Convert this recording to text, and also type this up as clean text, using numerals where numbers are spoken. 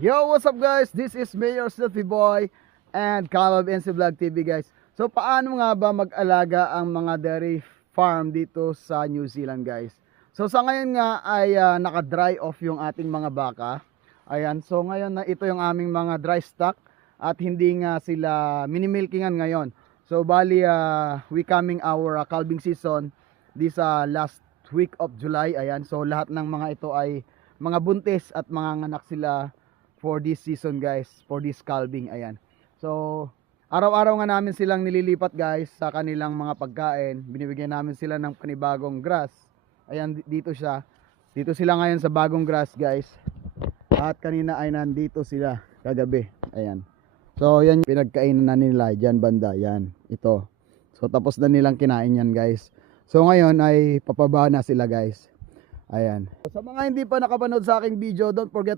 Yo, what's up guys? This is Mayor Selfie Boy and Caleb NC Vlog TV guys. So paano nga ba mag-alaga ang mga dairy farm dito sa New Zealand guys? So sa ngayon nga ay naka-dry off yung ating mga baka. Ayan, so ngayon na ito yung aming mga dry stock at hindi nga sila mini-milkingan ngayon. So bali we coming our calving season this last week of July. Ayan, so lahat ng mga ito ay mga buntis at mga anak sila for this season guys, for this calving. Ayan, so araw-araw nga namin silang nililipat guys sa kanilang mga pagkain. Binibigyan namin sila ng panibagong grass. Ayan, dito sila ngayon sa bagong grass guys, at kanina ay nandito sila kagabi. Ayan, so yan pinagkainan na nila dyan banda, yan ito. So tapos na nilang kinain yan guys. So ngayon ay papaba na sila guys. Ayan, sa mga hindi pa nakapanood sa aking video, don't forget